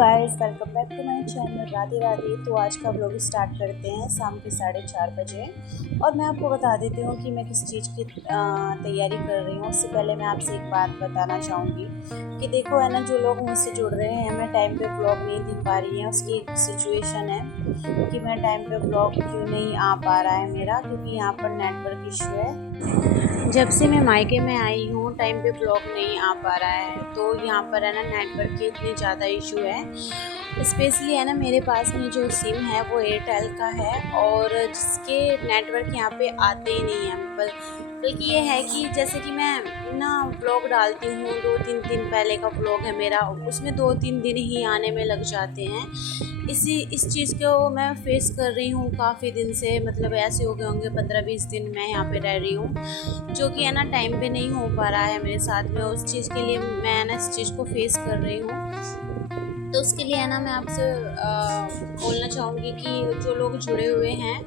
Guys, welcome back to my channel. Radhe Radhe. तो आज का व्लॉग स्टार्ट करते हैं शाम के 4:30 बजे। और मैं आपको बता देती हूँ कि मैं किस चीज़ की तैयारी कर रही हूँ। उससे पहले मैं आपसे एक बात बताना चाहूँगी कि देखो है ना, जो लोग मुझसे जुड़ रहे हैं, मैं टाइम पे व्लॉग नहीं दिख पा रही है। उसकी एक सिचुएशन है कि मैं टाइम पे व्लॉग क्यों नहीं आ पा रहा है मेरा, क्योंकि यहाँ पर नेटवर्क इशू है। जब से मैं मायके में आई हूँ टाइम पे ब्लॉग नहीं आ पा रहा है। तो यहाँ पर है ना, नेटवर्क की इतनी ज़्यादा इशू है। स्पेशली है ना, मेरे पास में जो सिम है वो एयरटेल का है, और जिसके नेटवर्क यहाँ पे आते ही नहीं हैं। बल्कि ये है कि जैसे कि मैं ना व्लॉग डालती हूँ, 2-3 दिन पहले का व्लॉग है मेरा, उसमें 2-3 दिन ही आने में लग जाते हैं। इस चीज़ को मैं फेस कर रही हूँ काफ़ी दिन से। मतलब ऐसे हो गए होंगे 15-20 दिन मैं यहाँ पे रह रही हूँ, जो कि है ना टाइम पे नहीं हो पा रहा है मेरे साथ में। उस चीज़ के लिए मैं ना इस चीज़ को फेस कर रही हूँ। तो उसके लिए है ना, मैं आपसे बोलना चाहूँगी कि जो लोग जुड़े हुए हैं,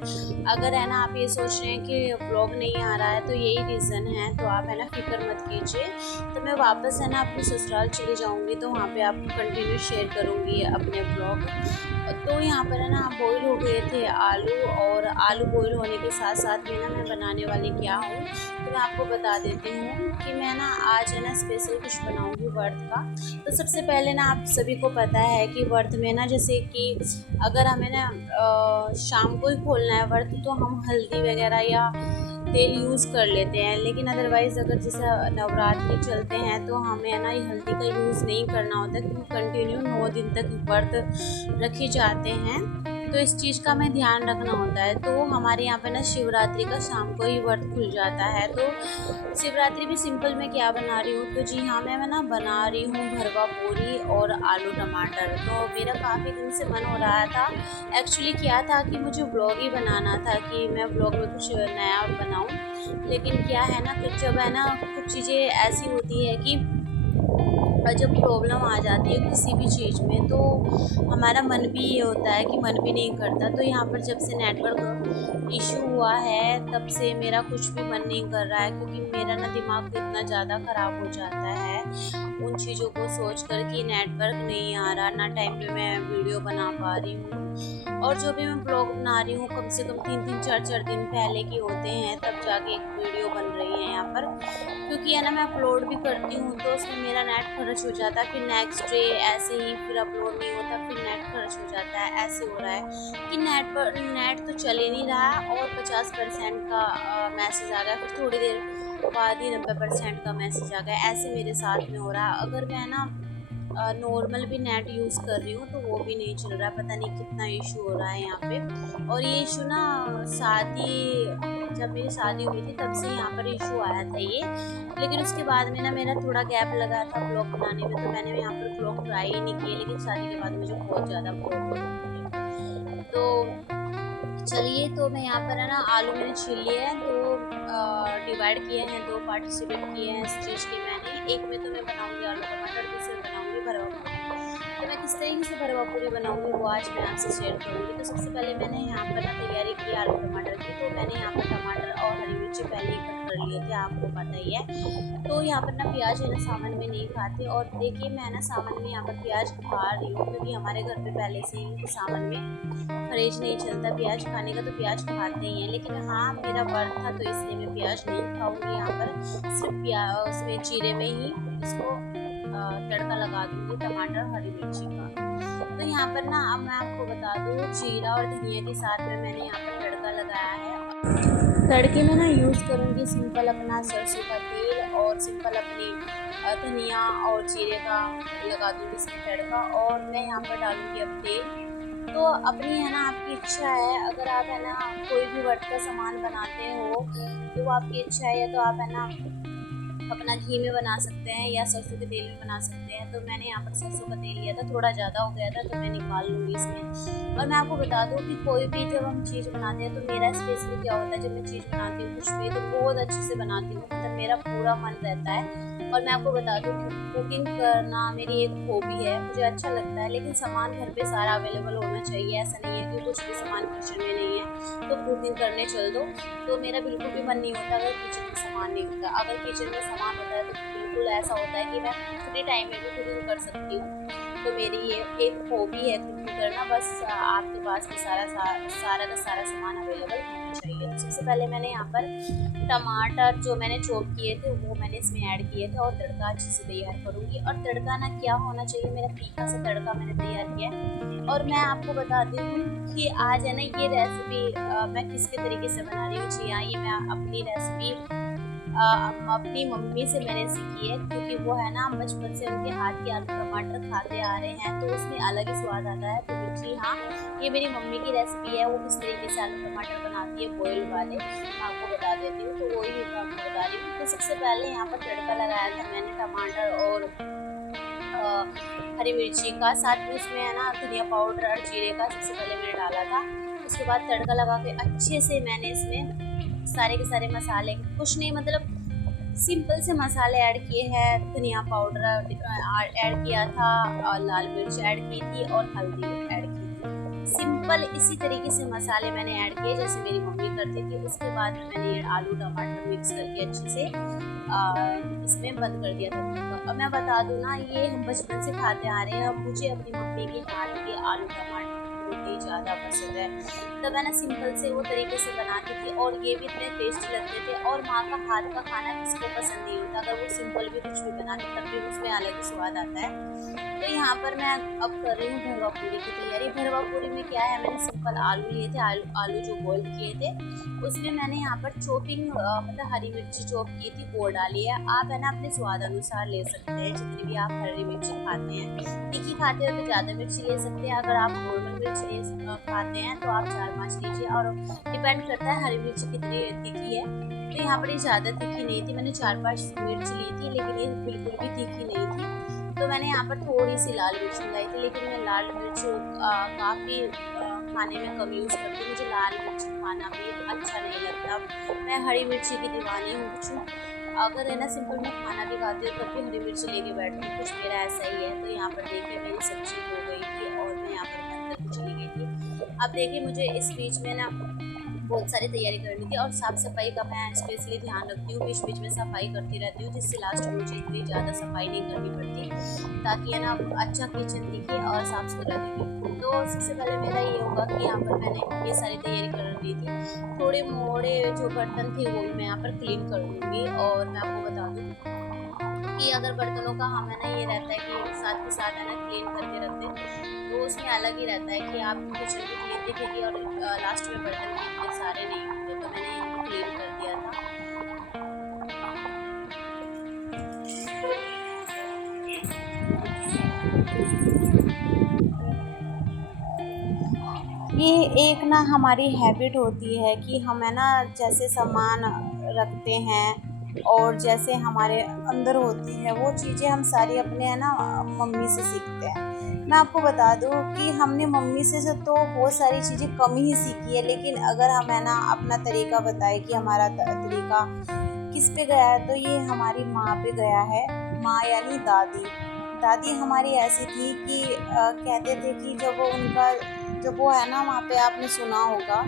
अगर है ना आप ये सोच रहे हैं कि ब्लॉग नहीं आ रहा है तो यही रीज़न है, तो आप है ना फ़िक्र मत कीजिए। तो मैं वापस है ना अपने ससुराल चली जाऊँगी, तो वहाँ पे आपको कंटिन्यू शेयर करूँगी अपने ब्लॉग। तो यहाँ पर है ना बॉईल हो गए थे आलू, और आलू बॉईल होने के साथ साथ में ना मैं बनाने वाली क्या हूँ, तो मैं आपको बता देती हूँ कि मैं ना आज है ना स्पेशल कुछ बनाऊँगी व्रत का। तो सबसे पहले ना आप सभी को पता है कि व्रत में ना, जैसे कि अगर हमें ना शाम को ही खोलना है व्रत, तो हम हल्दी वगैरह या तेल यूज़ कर लेते हैं। लेकिन अदरवाइज़ अगर जैसे नवरात्रि चलते हैं तो हमें है ना ये हल्दी का यूज़ नहीं करना होता, क्योंकि कंटिन्यू 9 दिन तक व्रत रखे जाते हैं। तो इस चीज़ का हमें ध्यान रखना होता है। तो हमारे यहाँ पे ना शिवरात्रि का शाम को ही व्रत खुल जाता है। तो शिवरात्रि भी सिंपल मैं क्या बना रही हूँ, तो जी हाँ, मैं ना बना रही हूँ भरवा पूरी और आलू टमाटर। तो मेरा काफ़ी दिन से मन हो रहा था। एक्चुअली क्या था कि मुझे ब्लॉग ही बनाना था कि मैं ब्लॉग में कुछ नया बनाऊँ। लेकिन क्या है ना, कि जब है ना कुछ चीज़ें ऐसी होती है कि और जब प्रॉब्लम आ जाती है किसी भी चीज़ में, तो हमारा मन भी ये होता है कि मन भी नहीं करता। तो यहाँ पर जब से नेटवर्क इशू हुआ है, तब से मेरा कुछ भी मन नहीं कर रहा है, क्योंकि मेरा ना दिमाग इतना ज़्यादा ख़राब हो जाता है उन चीज़ों को सोच कर कि नेटवर्क नहीं आ रहा, ना टाइम पे मैं वीडियो बना पा रही हूँ। और जो भी मैं ब्लॉग बना रही हूँ, कम से कम 3-3 4-4 दिन पहले की होते हैं, तब जाके एक वीडियो बन रही है यहाँ पर। क्योंकि है ना मैं अपलोड भी करती हूँ, तो उसमें मेरा नेट खर्च हो जाता है, फिर नेक्स्ट डे ऐसे ही फिर अपलोड नहीं होता, फिर नेट खर्च हो जाता है। ऐसे हो रहा है कि नेट तो चल ही नहीं रहा है, और 50% का मैसेज आ गया, फिर थोड़ी देर बाद ही 90% का मैसेज आ गया। ऐसे मेरे साथ में हो रहा है। अगर मैं ना नॉर्मल भी नेट यूज़ कर रही हूँ, तो वो भी नहीं चल रहा है। पता नहीं कितना इशू हो रहा है यहाँ पे। और ये इशू ना शादी जब मेरी शादी हुई थी तब से यहाँ पर इशू आया था ये। लेकिन उसके बाद में ना मेरा थोड़ा गैप लगा था ब्लॉग बनाने में, तो मैंने यहाँ पर ब्लॉग ट्राई ही नहीं किए। लेकिन शादी के बाद मुझे बहुत ज़्यादा प्रॉब्लम हुई थी। तो चलिए, तो मैं यहाँ पर है ना आलू मैंने छील लिए हैं, तो डिवाइड किए हैं, 2 पार्टिसिपेट किए हैं इस चीज़ के मैंने। एक में तो मैं बनाऊँगी आलू टमाटर, दूसरे में बनाऊँगी भरवा पूरी। तो मैं किस तरीके से भरवा पूरी बनाऊँगी वो आज मैं आपसे शेयर करूँगी। तो सबसे पहले मैंने यहाँ पर ना तैयारी की आलू टमाटर की। तो मैंने यहाँ पर टमाटर और हरी मिर्ची पहले ही कट कर लिए थे, आपको पता ही है। तो यहाँ पर ना प्याज है ना सावन में नहीं खाते, और देखिए मैं ना सावन में यहाँ पर प्याज खा रही हूँ, क्योंकि हमारे घर पे पहले से ही सावन में परहेज नहीं चलता प्याज खाने का, तो प्याज खाते ही हैं। लेकिन हाँ, मेरा व्रत था तो इसलिए मैं प्याज नहीं खाऊंगी। यहाँ पर सिर्फ उसमें जीरे में ही इसको तड़का लगा दूंगी, टमाटर हरी मिर्ची का। तो यहाँ पर ना अब मैं आपको बता दूँ, जीरा और धनिया के साथ में मैंने यहाँ पर तड़का लगाया है। तड़के में ना यूज़ करूँगी सिंपल अपना सरसों का तेल, और सिंपल अपनी धनिया और जीरे का लगा दूँगी इसमें तड़का, और मैं यहाँ पर डालूँगी अब तेल। तो अपनी है ना आपकी इच्छा है, अगर आप है ना कोई भी व्रत का सामान बनाते हो, तो वो आपकी इच्छा है, या तो आप है ना अपना घी में बना सकते हैं या सरसों के तेल में बना सकते हैं। तो मैंने यहाँ पर सरसों का तेल लिया था, थोड़ा ज़्यादा हो गया था, तो मैं निकाल लूँगी इसमें। और मैं आपको बता दूँ कि कोई भी जब हम चीज़ बनाते हैं, तो मेरा स्पेशली क्या होता है, जब मैं चीज़ बनाती हूँ कुछ भी, तो बहुत अच्छे से बनाती हूँ, मतलब मेरा पूरा मन रहता है। और मैं आपको बता दूँ कि कुकिंग करना मेरी एक हॉबी है, मुझे अच्छा लगता है। लेकिन सामान घर पे सारा अवेलेबल होना चाहिए। ऐसा नहीं है कि कुछ भी सामान किचन में नहीं है तो कुकिंग करने चल दो। तो मेरा बिल्कुल भी मन नहीं होता अगर किचन में सामान नहीं होता। अगर किचन में सामान होता है तो बिल्कुल ऐसा होता है कि मैं फ्री टाइम में भी कुकिंग कर सकती हूँ। तो मेरी ये एक हॉबी है कुकिंग करना। बस आपके पास में सारा का सारा सामान अवेलेबल होना चाहिए। तो सबसे पहले मैंने यहाँ पर टमाटर जो मैंने चॉप किए थे वो मैंने इसमें ऐड किए थे और तड़का अच्छे से तैयार करूँगी। और तड़का ना क्या होना चाहिए, मेरा तीखा सा तड़का मैंने तैयार किया है। और मैं आपको बताती हूँ कि आज है ना ये रेसिपी मैं किसके तरीके से बना रही हूँ। जी हाँ, ये मैं अपनी रेसिपी अपनी मम्मी से मैंने सीखी है, क्योंकि वो है ना बचपन से उनके हाथ के आलू टमाटर खाते आ रहे हैं, तो उसमें अलग ही स्वाद आता है। तो जी हाँ, ये मेरी मम्मी की रेसिपी है। वो किस तरीके से आलू टमाटर बनाती है बॉयल वाले, मैं आपको बता देती हूँ। तो वही मैं आपको बता रही हूँ। तो सबसे पहले यहाँ पर तड़का लगाया था मैंने टमाटर और हरी मिर्ची का, साथ में उसमें है ना धनिया पाउडर और जीरे का सबसे पहले मैंने डाला था। उसके बाद तड़का लगा के अच्छे से मैंने इसमें सारे के सारे मसाले, कुछ नहीं मतलब सिंपल से मसाले ऐड किए हैं। धनिया पाउडर ऐड किया था और लाल मिर्च ऐड की थी और हल्दी ऐड की थी। सिंपल इसी तरीके से मसाले मैंने ऐड किए जैसे मेरी मम्मी करती थी। उसके बाद मैंने ये आलू टमाटर मिक्स करके अच्छे से इसमें बंद कर दिया था। और मैं बता दूं ना, ये हम बचपन से खाते आ रहे हैं। मुझे अपनी मम्मी के हाथ के आलू टमाटर बहुत ही ज़्यादा पसंद है। तो मैं ना सिंपल से वो तरीके से बनाती थी और ये भी इतने टेस्टी लगते थे। और माँ का हाथ का खाना किसको पसंद नहीं होता, अगर वो सिंपल भी कुछ भी बना दे तब भी उसमें अलग ही स्वाद आता है। तो यहाँ पर मैं अब कर रही हूँ भरवा पूरी की तैयारी। भरवा पूरी में क्या है, मैंने सिंपल आलू लिए थे, आलू जो बॉईल किए थे उसमें मैंने यहाँ पर चॉपिंग मतलब हरी मिर्ची चॉप की थी वो डाली है। आप है ना अपने स्वाद अनुसार ले सकते हैं, जितनी भी आप हरी मिर्ची खाते हैं। तीखी खाते हो तो ज़्यादा मिर्ची ले सकते हैं, अगर आप नॉर्मल मिर्च खाते हैं तो आप 4-5 लीजिए। और डिपेंड करता है हरी मिर्ची कितनी तीखी है। तो यहाँ पर ये ज़्यादा तीखी नहीं थी, मैंने 4-5 मिर्च ली थी, लेकिन ये बिल्कुल भी तीखी नहीं थी। तो मैंने यहाँ पर थोड़ी सी लाल मिर्च मंगाई थी, लेकिन मैं लाल मिर्च काफ़ी खाने में कम यूज़ करती हूँ। मुझे लाल मिर्च खाना भी अच्छा नहीं लगता। मैं हरी मिर्ची की दीवानी हूँ कुछ। अगर है ना सिंपल मैं खाना भी खाती हूँ तब भी हरी मिर्ची लेके बैठती हूँ, कुछ मेरा ऐसा ही है। तो यहाँ पर देखिए मेरी सब्जी हो गई थी और मैं यहाँ पर बंद करके चली गई थी। अब देखिए मुझे इस बीच में ना बहुत सारी तैयारी करनी थी और साफ़ सफाई का मैं स्पेशली ध्यान रखती हूँ। बीच बीच में सफाई करती रहती हूँ, जिससे लास्ट में मुझे इतनी ज़्यादा सफाई नहीं करनी पड़ती, ताकि है ना अच्छा किचन दिखे और साफ़ सुथरा दिखे। तो सबसे पहले मेरा ये होगा कि यहाँ पर मैंने ये सारी तैयारी कर ली थी। थोड़े मोड़े जो बर्तन थे वो भी मैं यहाँ पर क्लीन कर लूँगी। और मैं आपको बता दूँ कि अगर बर्तनों का हमें ना ये रहता है कि साथ के साथ है ना क्लीन करके रख दें, तो उसमें अलग ही रहता है कि आप किचन भी क्लीन दिखेगी और लास्ट में बर्तन भी इतने सारे नहीं होंगे। तो मैंने इनको क्लीन कर दिया था। ये एक ना हमारी हैबिट होती है कि हम है ना जैसे सामान रखते हैं और जैसे हमारे अंदर होती है वो चीज़ें हम सारी अपने है ना मम्मी से सीखते हैं। मैं आपको बता दूँ कि हमने मम्मी से तो बहुत सारी चीज़ें कम ही सीखी है, लेकिन अगर हम है ना अपना तरीका बताए कि हमारा तरीका किस पे गया है, तो ये हमारी माँ पे गया है। माँ यानी दादी। दादी हमारी ऐसी थी कि कहते थे कि जब वो है ना वहाँ पे आपने सुना होगा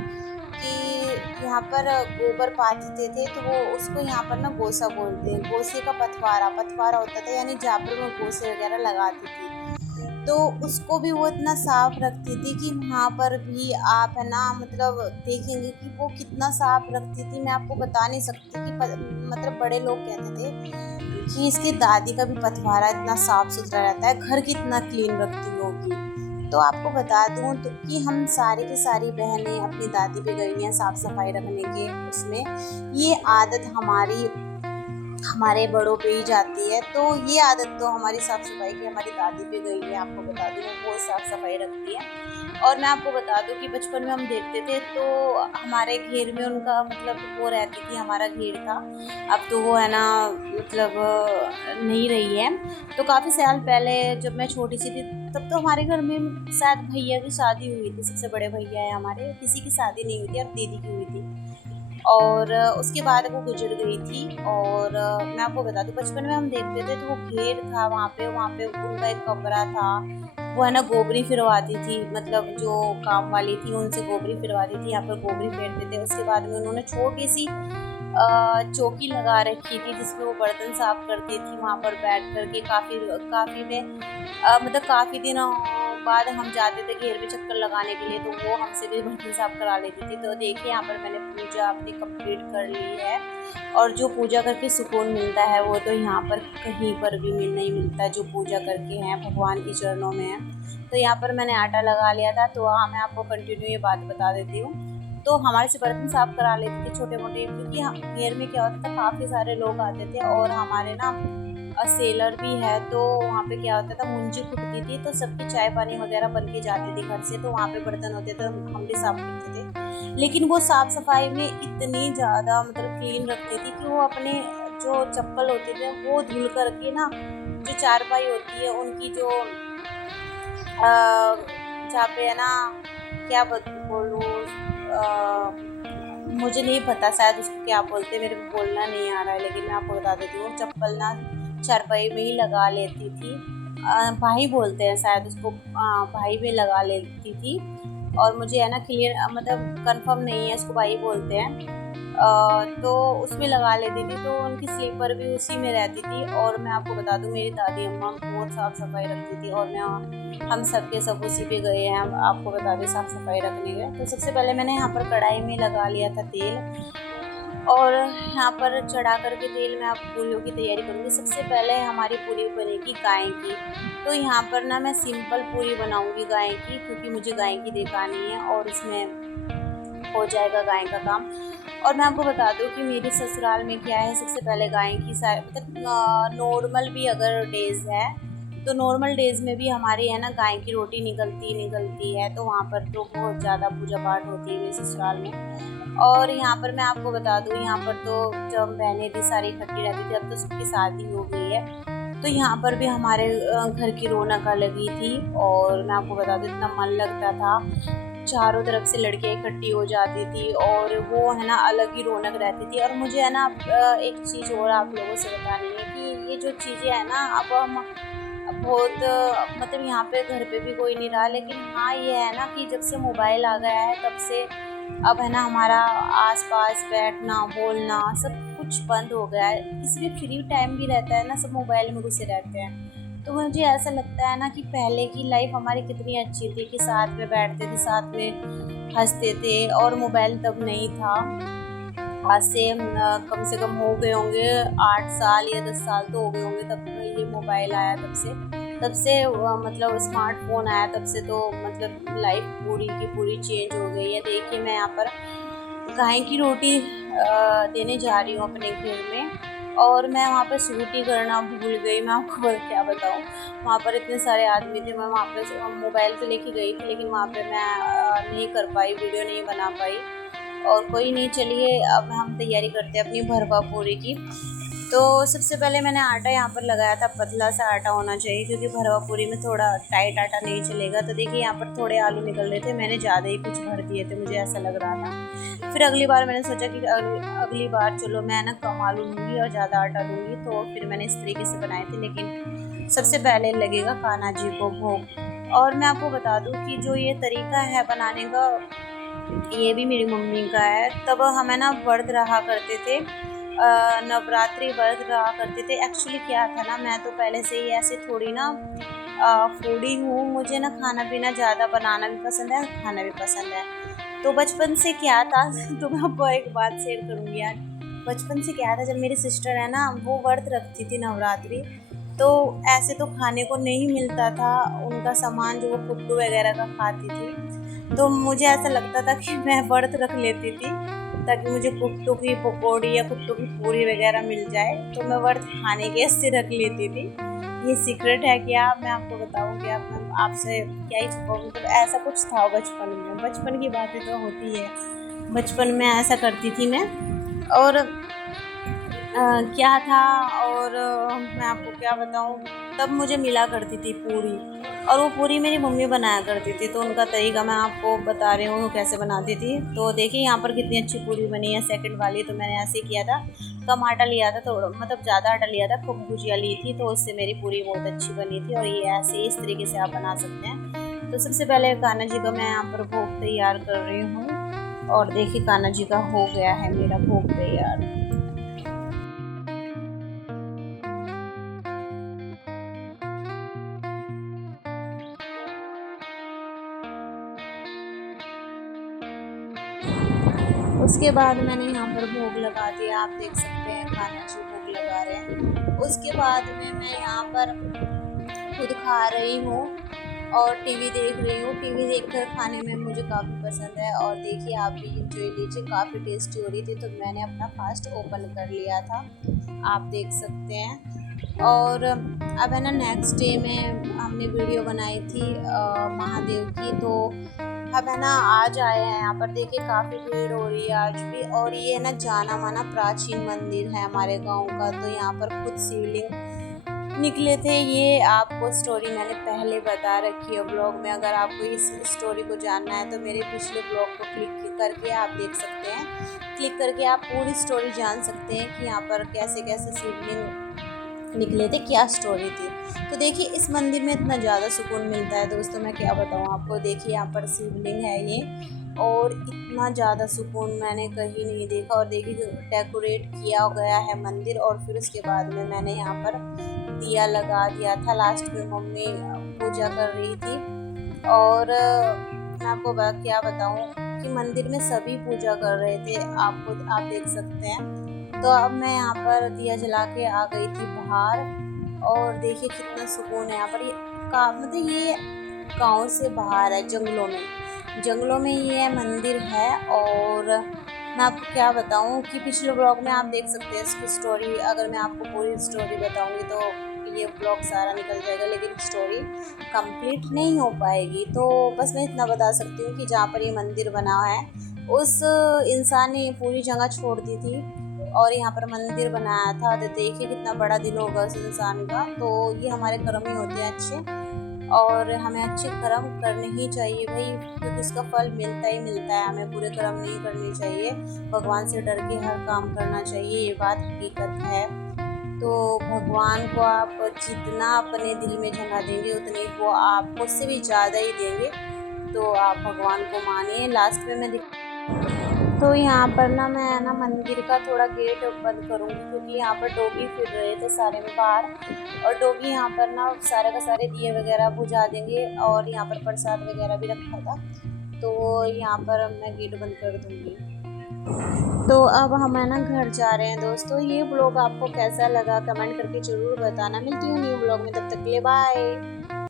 कि यहाँ पर गोबर पाथते थे, तो वो उसको यहाँ पर ना गोसा बोलते हैं। गोसे का पथवारा होता था, यानी जहाँ पर वो गोसे वगैरह लगाती थी, तो उसको भी वो इतना साफ रखती थी कि वहाँ पर भी आप है ना मतलब देखेंगे कि वो कितना साफ रखती थी। मैं आपको बता नहीं सकती कि मतलब बड़े लोग कहते थे कि इसकी दादी का भी पथवारा इतना साफ सुथरा रहता है, घर कितना क्लीन रखती होगी। तो आपको बता दूँ तो कि हम सारी की सारी बहनें अपनी दादी पे गई हैं साफ सफाई रखने के उसमें। ये आदत हमारे बड़ों पे ही जाती है। तो ये आदत तो हमारी साफ़ सफाई की हमारी दादी पे गई है। आपको बता दूँ वो बहुत साफ़ सफाई रखती है। और मैं आपको बता दूँ कि बचपन में हम देखते थे तो हमारे घेर में उनका मतलब वो रहती थी, हमारा घेर था। अब तो वो है ना मतलब नहीं रही है। तो काफ़ी साल पहले जब मैं छोटी सी थी तब तो हमारे घर में शायद भैया की शादी हुई थी, सबसे बड़े भैया है हमारे, किसी की शादी नहीं हुई थी और दीदी की हुई थी। और उसके बाद वो गुजर गई थी। और मैं आपको बता दूँ बचपन में हम देखते थे तो वो घेर था वहाँ पे उनका एक कमरा था। वो है ना गोबरी फिरवाती थी, मतलब जो काम वाली थी उनसे गोबरी फिरवाती थी, यहाँ पर गोबरी फेरते थे। उसके बाद में उन्होंने छोटी सी चौकी लगा रखी थी जिसमें वो बर्तन साफ करती थी। वहाँ पर बैठ कर के काफ़ी में मतलब काफ़ी दिनों बाद हम जाते थे घेर में चक्कर लगाने के लिए, तो वो हमसे भी बर्तन साफ करा लेती थी। तो देखिए यहाँ पर मैंने पूजा अपनी कंप्लीट कर ली है, और जो पूजा करके सुकून मिलता है वो तो यहाँ पर कहीं पर भी नहीं मिलता, जो पूजा करके हैं भगवान के चरणों में है। तो यहाँ पर मैंने आटा लगा लिया था, तो हाँ मैं आपको कंटिन्यू ये बात बता देती हूँ। तो हमारे से बर्तन साफ करा लेते थे छोटे मोटे, क्योंकि घेर में क्या होता था, काफ़ी सारे लोग आते थे और हमारे ना सेलर भी है, तो वहाँ पे क्या होता था, मुंजी फूटती थी तो सबकी चाय पानी वगैरह बन के जाती थी घर से, तो वहाँ पे बर्तन होते थे, हम भी साफ करते थे। लेकिन वो साफ सफाई में इतनी ज़्यादा मतलब क्लीन रखती थी कि वो अपने जो चप्पल होते थे वो धुल करके ना, जो चारपाई होती है उनकी जो जहाँ पे है ना, क्या बोलूँ, मुझे नहीं पता शायद उसको क्या बोलते, मेरे को बोलना नहीं आ रहा है, लेकिन मैं आपको बता देती हूँ। चप्पल ना चारपाई में ही लगा लेती थी, भाई बोलते हैं शायद उसको, भाई में लगा लेती थी। और मुझे है ना क्लियर मतलब कंफर्म नहीं है, इसको भाई बोलते हैं। तो उसमें लगा लेती थी, तो उनकी स्लीपर भी उसी में रहती थी। और मैं आपको बता दूं, मेरी दादी अम्मा बहुत साफ़ सफाई रखती थी, और मैं हम सब के सब उसी पे गए हैं, आपको बता दें साफ़ सफाई रखने गए। तो सबसे पहले मैंने यहाँ पर कढ़ाई में लगा लिया था तेल, और यहाँ पर चढ़ा करके तेल में आप पूरियों की तैयारी करूँगी। सबसे पहले हमारी पूरी बनेगी गाय की, तो यहाँ पर ना मैं सिंपल पूरी बनाऊँगी गाय की, क्योंकि मुझे गाय की दिखानी है और इसमें हो जाएगा गाय का काम। और मैं आपको बता दूं कि मेरे ससुराल में क्या है, सबसे पहले गाय की मतलब नॉर्मल भी अगर डेज़ है, तो नॉर्मल डेज़ में भी हमारी है ना गाय की रोटी निकलती है, तो वहाँ पर तो बहुत ज़्यादा पूजा पाठ होती है मेरे ससुराल में। और यहाँ पर मैं आपको बता दूं, यहाँ पर तो जब बहनें भी सारी इकट्ठी रहती थी, अब तो सबकी शादी हो गई है, तो यहाँ पर भी हमारे घर की रौनक लगी थी। और मैं आपको बता दूं, इतना मन लगता था, चारों तरफ से लड़कियाँ इकट्ठी हो जाती थी, और वो है ना अलग ही रौनक रहती थी। और मुझे है ना एक चीज़ और आप लोगों से बतानी है कि ये जो चीज़ें हैं ना, अब हम बहुत मतलब यहाँ पे घर पे भी कोई नहीं रहा, लेकिन हाँ ये है ना कि जब से मोबाइल आ गया है तब से अब है ना हमारा आसपास बैठना बोलना सब कुछ बंद हो गया है। किसी भी फ्री टाइम भी रहता है ना, सब मोबाइल में घुसे रहते हैं। तो मुझे ऐसा लगता है ना कि पहले की लाइफ हमारी कितनी अच्छी थी, कि साथ में बैठते थे, साथ में हंसते थे, और मोबाइल तब नहीं था। आज से कम से कम हो गए होंगे 8 साल या 10 साल तो हो गए होंगे तब ये मोबाइल आया, तब से मतलब स्मार्टफोन आया, तब से तो मतलब लाइफ पूरी की पूरी चेंज हो गई है। देखिए मैं यहाँ पर गाय की रोटी देने जा रही हूँ अपने घर में, और मैं वहाँ पे शूट ही करना भूल गई। मैं आपको क्या बताऊँ, वहाँ पर इतने सारे आदमी थे, मैं वहाँ पे मोबाइल तो लेके गई थी, लेकिन वहाँ पे मैं नहीं कर पाई, वीडियो नहीं बना पाई। और कोई नहीं, चलिए अब हम तैयारी करते हैं अपनी भरवा पूरी की। तो सबसे पहले मैंने आटा यहाँ पर लगाया था, पतला सा आटा होना चाहिए, क्योंकि भरवा पूरी में थोड़ा टाइट आटा नहीं चलेगा। तो देखिए यहाँ पर थोड़े आलू निकल रहे थे, मैंने ज़्यादा ही कुछ भर दिए थे, मुझे ऐसा लग रहा था। फिर अगली बार मैंने सोचा कि अगली बार चलो मैं ना कम आलू लूँगी और ज़्यादा आटा लूँगी, तो फिर मैंने इस तरीके से बनाए थे। लेकिन सबसे पहले लगेगा कान्हा जी को भोग। और मैं आपको बता दूँ कि जो ये तरीका है बनाने का, ये भी मेरी मम्मी का है। तब हमें ना व्रत रहा करते थे, नवरात्रि व्रत रहा करते थे। एक्चुअली क्या था ना, मैं तो पहले से ही ऐसे थोड़ी ना फूडी हूँ, मुझे ना खाना पीना ज़्यादा बनाना भी पसंद है, खाना भी पसंद है। तो बचपन से क्या था तो मैं आपको एक बात शेयर करूँगी यार। बचपन से क्या था, जब मेरी सिस्टर है ना वो व्रत रखती थी नवरात्रि, तो ऐसे तो खाने को नहीं मिलता था उनका सामान जो वो पुट्टू वगैरह का खाती थी। तो मुझे ऐसा लगता था कि मैं व्रत रख लेती थी ताकि मुझे कुट्टू की पकौड़ी या कुट्टू की पूरी वगैरह मिल जाए, तो मैं व्रत खाने के ऐसे रख लेती थी। ये सीक्रेट है क्या, मैं आपको बताऊँगी, आपसे क्या ही छुपाऊँ। मतलब ऐसा कुछ था बचपन में, बचपन की बातें तो होती है, बचपन में ऐसा करती थी मैं। और क्या था, और मैं आपको क्या बताऊँ, तब मुझे मिला करती थी पूरी, और वो पूरी मेरी मम्मी बनाया करती थी, तो उनका तरीका मैं आपको बता रही हूँ कैसे बनाती थी। तो देखिए यहाँ पर कितनी अच्छी पूरी बनी है, सेकंड वाली तो मैंने ऐसे ही किया था, कम आटा लिया था, थोड़ा मतलब ज़्यादा आटा लिया था, खूब भुजिया ली थी, तो उससे मेरी पूरी बहुत अच्छी बनी थी। और ये ऐसे इस तरीके से आप बना सकते हैं। तो सबसे पहले कान्हा जी का मैं यहाँ पर भोग तैयार कर रही हूँ, और देखिए कान्हा जी का हो गया है मेरा भोग तैयार। उसके बाद मैंने यहाँ पर भोग लगा दिया, आप देख सकते हैं खाना जी भोग लगा रहे हैं। उसके बाद में मैं यहाँ पर खुद खा रही हूँ और टीवी देख रही हूँ। टीवी देखकर खाने में मुझे काफ़ी पसंद है और देखिए आप भी इंजॉय लीजिए, काफ़ी टेस्टी हो रही थी तो मैंने अपना फास्ट ओपन कर लिया था, आप देख सकते हैं। और अब है ना नेक्स्ट डे में हमने वीडियो बनाई थी महादेव की, तो अब है ना आज आए हैं यहाँ पर, देखिए काफ़ी भीड़ हो रही है आज भी। और ये है ना जाना माना प्राचीन मंदिर है हमारे गांव का, तो यहाँ पर खुद शिवलिंग निकले थे। ये आपको स्टोरी मैंने पहले बता रखी है ब्लॉग में, अगर आपको इस स्टोरी को जानना है तो मेरे पिछले ब्लॉग को क्लिक करके आप देख सकते हैं। क्लिक करके आप पूरी स्टोरी जान सकते हैं कि यहाँ पर कैसे कैसे शिवलिंग निकले थे, क्या स्टोरी थी। तो देखिए इस मंदिर में इतना ज़्यादा सुकून मिलता है दोस्तों, मैं क्या बताऊँ आपको। देखिए यहाँ पर शिवलिंग है ये, और इतना ज़्यादा सुकून मैंने कहीं नहीं देखा। और देखिए डेकोरेट किया गया है मंदिर, और फिर उसके बाद में मैंने यहाँ पर दिया लगा दिया था। लास्ट में मम्मी पूजा कर रही थी, और मैं आपको क्या बताऊँ कि मंदिर में सभी पूजा कर रहे थे, आप देख सकते हैं। तो अब मैं यहाँ पर दिया जला के आ गई थी बाहर, और देखिए कितना सुकून है यहाँ पर। ये मतलब ये गांव से बाहर है, जंगलों में ये मंदिर है। और मैं आपको क्या बताऊं कि पिछले ब्लॉग में आप देख सकते हैं इसकी स्टोरी। अगर मैं आपको पूरी स्टोरी बताऊंगी तो ये ब्लॉग सारा निकल जाएगा, लेकिन स्टोरी कंप्लीट नहीं हो पाएगी। तो बस मैं इतना बता सकती हूँ कि जहाँ पर ये मंदिर बना है उस इंसान ने पूरी जगह छोड़ दी थी और यहाँ पर मंदिर बनाया था। तो देखिए कितना बड़ा दिल होगा उस इंसान का। तो ये हमारे कर्म ही होते हैं अच्छे, और हमें अच्छे कर्म करने ही चाहिए भाई, क्योंकि उसका फल मिलता ही मिलता है। हमें बुरे कर्म नहीं करने चाहिए, भगवान से डर के हर काम करना चाहिए, ये बात हकीकत है। तो भगवान को आप जितना अपने दिल में जमा देंगे उतने वो आपको उससे भी ज़्यादा ही देंगे। तो आप भगवान को मानिए। लास्ट में मैं तो यहाँ पर ना मैं ना मंदिर का थोड़ा गेट बंद करूँगी, क्योंकि यहाँ पर डॉगी फिर रहे थे सारे में बाहर, और डॉगी यहाँ पर ना सारे का सारे दिए वगैरह बुझा देंगे। और यहाँ पर प्रसाद वगैरह भी रखा था, तो यहाँ पर मैं गेट बंद कर दूँगी। तो अब हम है ना घर जा रहे हैं दोस्तों। ये ब्लॉग आपको कैसा लगा कमेंट करके ज़रूर बताना। मिलती हूँ न्यू ब्लॉग में, तब तक के लिए बाय।